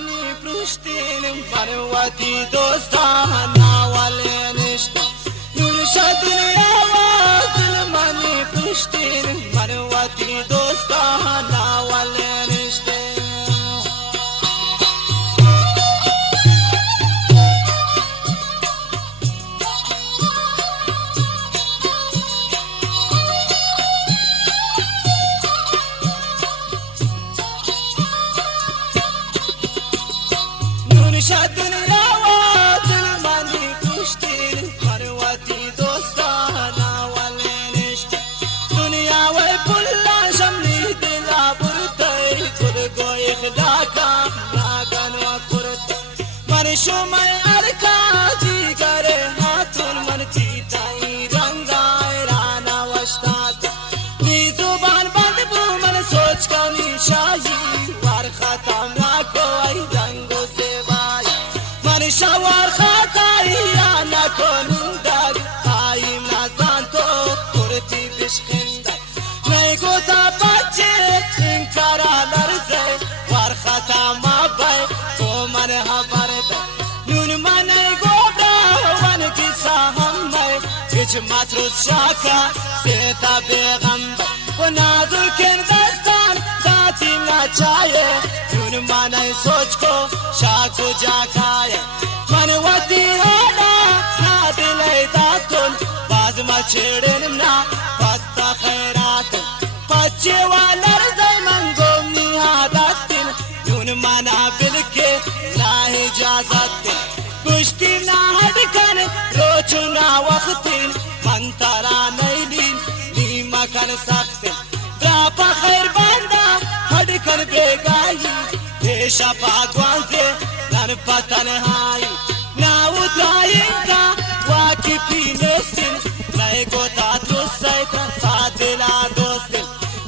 mani prushtin marwati dostana wale nishta nurshad yawad mani prushtin marwati dostana wale nishta Shadan راوات الماني كشتين مرواتي دوستانا ولينشت دنيا ويبولا شملي دلا برتاي كرغو يخداكا راغان وكرت مرشو ماي اركا جي گره هاتون مرتي تاي رنگا رانا وشتات ني زبان بند بو من سوچ كاني شاهي وار ختم را کوي رنگو شوار خطاي أنا كنندك هايم نازانتو كورتي بشخندك نيجو تبجي إنكار الأرزي وار خطا ما باي ومن هبرد نون ما نيجو برا وانكي ساهمي بيج ماتروس شاكا سيتا بيغمبر ونازل كن دستان داتي ناچايه نون ما ني سوچكو شاكو جاكايه मनवती होना नादिले दातुन बाजमा छेड़ना पत्ता खैरात पच्चे वालर ज़ैमंगो निहादातिन यून मना बिलके लाहे जाज़ातिन कुश्ती ना हटकन रोचुना वक्तिन मंतरा नैलिन नीमा कन सकतिन ब्रापा खैर बंदा हटकन बेगाई देशा पागवान से नन पतन हाई नाउद्रायिंका वाकिफी नेसिन नए गोता दुसैता सादिला दोस्तिन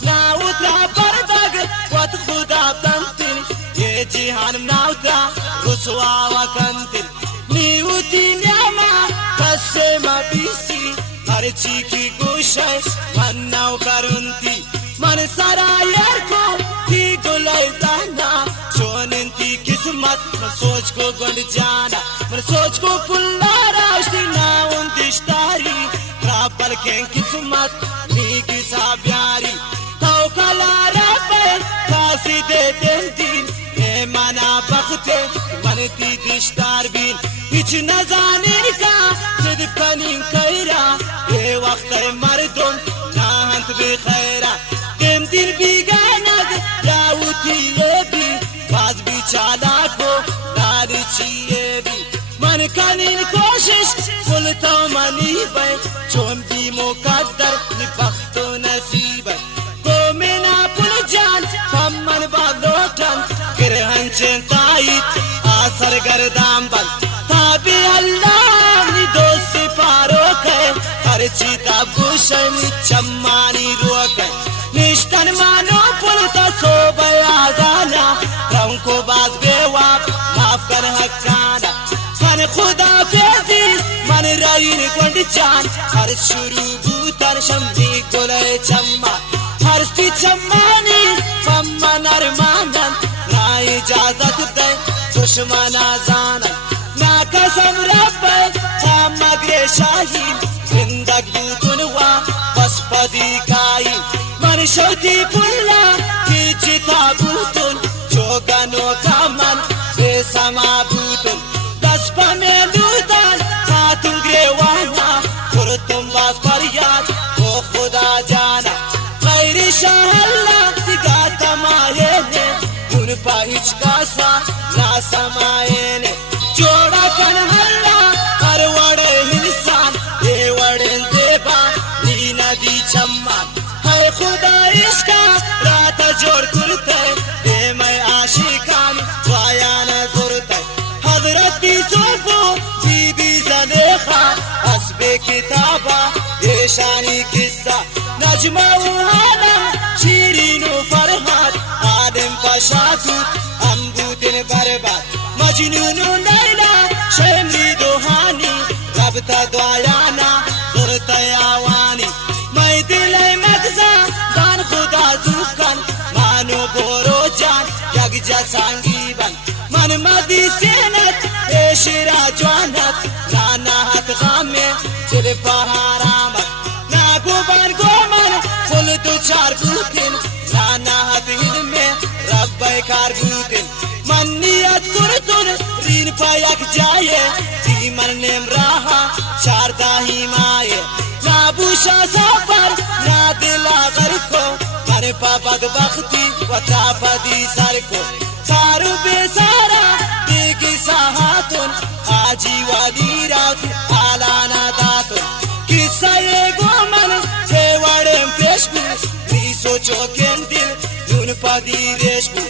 नाउद्रा बरदग वत खुदा तंतिन ये जिहान नाउद्रा रुसवा वकंतिन नीउती न्यामा कसे मबीसी हर चीकी गुशाय मन्नाव करुंती मन सरायर को थी गुलाई जाना चोनिंती किस्मत मन सोच को गुंड जाना मन सोच को पुल्ला राश्ती ना उन्दिश्तारी रापल के किस्मत नीकी साब्यारी ताऊ कला रब्बे कासी दे दिन ए मना बखते मनती दिश्तार बीन हिच नजाने का सिद पनी कैरा ए वक्त मर्दुम ना हंत बेखैरा देम दिल बिगानग यावती ये भी बाज भी चाला को लालचिए भी मन कानिन कोशिश फुलता मनी बे चोम भी मुकद्दर निपख्तो नसीब को मेना पुल जान हम मन बालोटन किरहन चिंताइत आसर गर्दाम बल ताबी अल्लाह नि दोस्त पारो के हर चीता बुशनी चम्मानी रोके निष्ठन मानो पुलता सो बयाजाना रंग को बाज बेवाप माफ कर हकाना मन खुदा फेजीज मन राइन गुंड जान हर शुरू बूतर शम्मी गुले चम्मा हर स्ती चम्मानी मम्मा नरमानन ना इजाजत दे दुश्मना जानन ना कसम रब्बे था मगरे शाहीन जिंदग बूतुनवा बस पदी काई मन शौती पुल्ला की चिता बूतुन जोगनो कामन बेसमा बूतुन दस्पा में लूतन हाथुं ग्रेवाना खुरतुम बास फरियाद वो खुदा जाना खैरी शाहल्ला दिगा तमाये ने उन पाहिच कासा ना समाये ने जोड़ा कन हल्ला हर वड़े इंसान ये वड़े देबा नी नदी चम्मा है खुदा इसका रात जोड़ करते ये मैं आशिकान वायान जुरते हज़रत यूसुफ़ बीबी ज़ुलेखा हस्बे किताबा ये शानी किस्सा नजमा उहाना शीरीन फरहाद आदम पशातु अम्बुतिन बर्बाद मजनून लैला शम्ली दोहानी रबता द्वायाना जुरता आवानी मैं दिल मगजा दान खुदा जुकन मानो बोरो जान यग जसांगी बन मन من مدي سنت إشرا جوانت لانا هتغامي تلفا هرامت ناقو بانقو من فلدو چاربوتن لانا هتهدمي ربي كاربوتن من نيت كرتون رين بايك جايه تي من نمراها شاردا हिमाये ना बुशा सफर ना दिला गरको मन पापद बख्ती वता पदी सरको सारू बेसारा देगी साहातुन आजी वाली रात आलाना दातुन किस्सा ये गोमन जेवड़ें पेशबू नी सोचो केंदिल दुन पदी रेशबू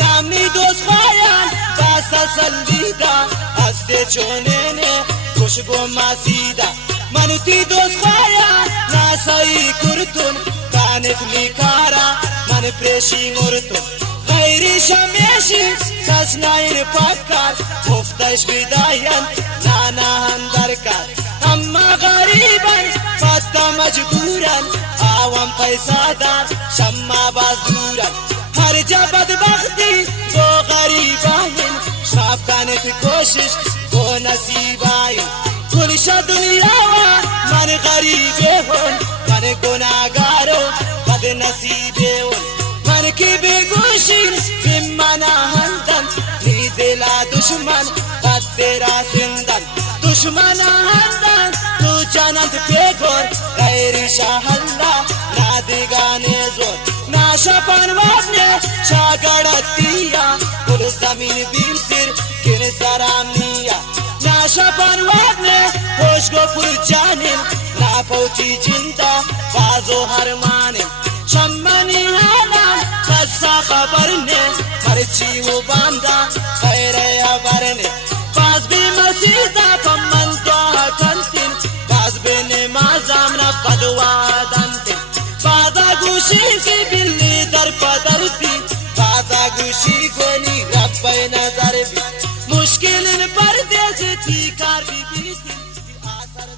नामी दोस्त खायान बासा सल्लीदा हस्ते चोने ने खुशबू मासीदा منوتی دوست خوایا ناسایی کرتون کانت میکارا من پریشی مرتون غیری شمیشی کس نایر پاکار مفتش بداین نانا هندرکار اما غریبان فتا مجبورن آوام پیسا دار شما باز دورن هر جا بدبختی گو غریباین شاب کانت کوشش گو نصیباین كلشا دنيا من غريبه هون من گناهگارو بد نصیبه هون من کی بگوشین بمنا هندن نی دلا دشمن بد تیرا سندن دشمن هندن تو جانت پیگور غیر شاه الله نادگانه زور ناشپن وابنه شاگردتیا کل زمین بیم سر کن سرام نیا ناشپن وابنه خوشگو پر جانیم نپوتی جندا بازو هرمانیم شمانی هانا قصا خبرنه مرچی و باندا